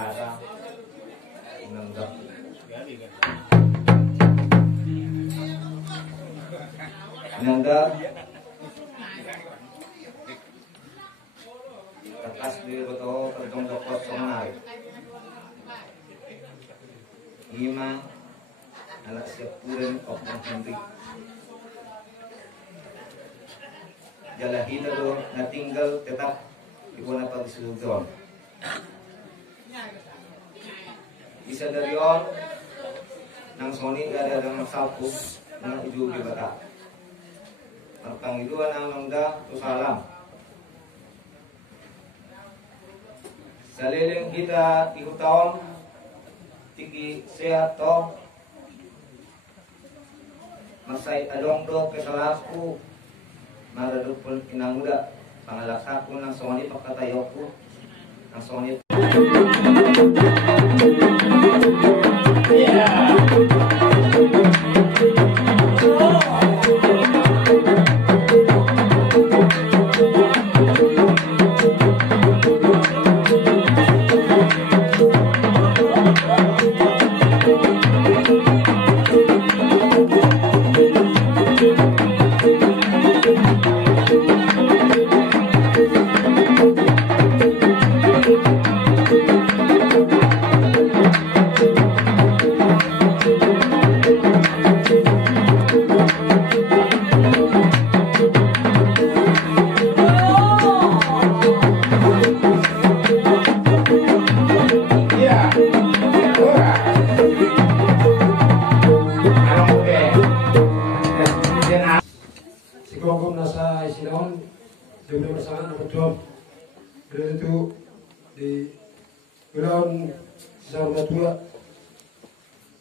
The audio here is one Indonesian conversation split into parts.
bahasa menganggap tekas di betul terjong dokot songai lima anak siap puren oknum henry jalahin do na tinggal tetap ibu napa disudon bisa dari on nang soni ada nang salpu nang uju di bata martang itu nang mangga tu salam saliling kita ikut tahun tiki sehat toh masai adong do kesalaku maradupun inang muda pangalaksaku nang soni pakatayoku nang soni Sigogom nasa Isinaon, jumlah pasangan nomor 2. Dari itu di Gulaon Sisawang Natua,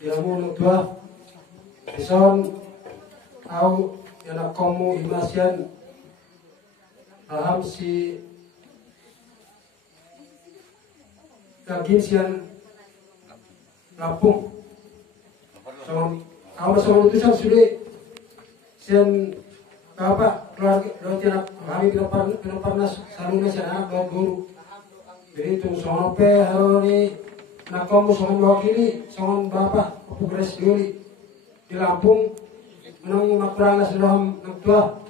di Amun Natua, Sisawang au yang komu Imasian, aham si Lagin sian Lampung, sama au sama utusan sudah sian Bapak keluarga kami pernah salunnya si anak buat guru. Jadi itu sonope hari ini nakomu songon wakili songon bapak progres dulu di Lampung menang makrana sedang nak tua.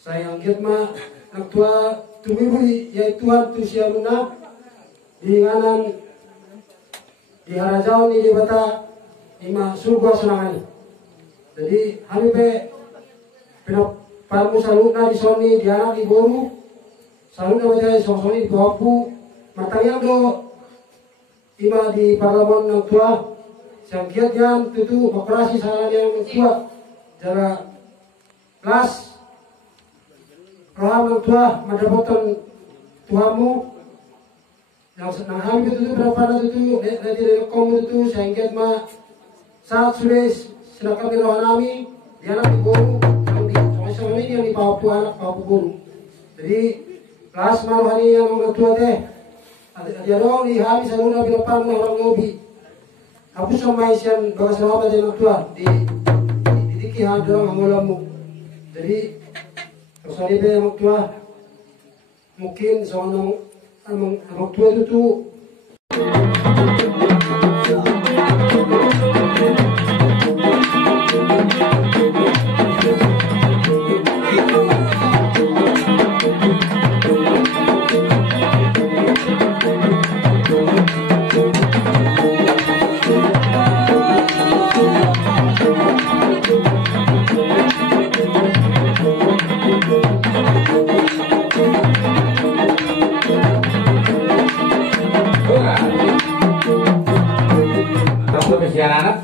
Saya anggit mah nak tua tumibuli yaitu Tuhan tu sialuna di nganan di Harajau ni di bata ima surga senangan. Jadi kami be parmu salutna di soni di anak di boru salutna baca soni di bawapu matangnya do ima di parlemen yang tua sangkiat yang tutu operasi salah yang tua jara kelas roham yang tua mendapatkan tuamu yang senang hamil itu berapa itu nanti dari kamu itu sangkiat ma saat sudah sedang kami rohanami di anak di boru sama ini yang di Papua anak Papua guru. Jadi kelas malu hari yang mengetua teh dia dong di hari saluna di depan orang ngobi. Aku sama isian bagas sama dengan tua di tiki hari orang ngolamu. Jadi personil yang tua mungkin sama orang tua itu anak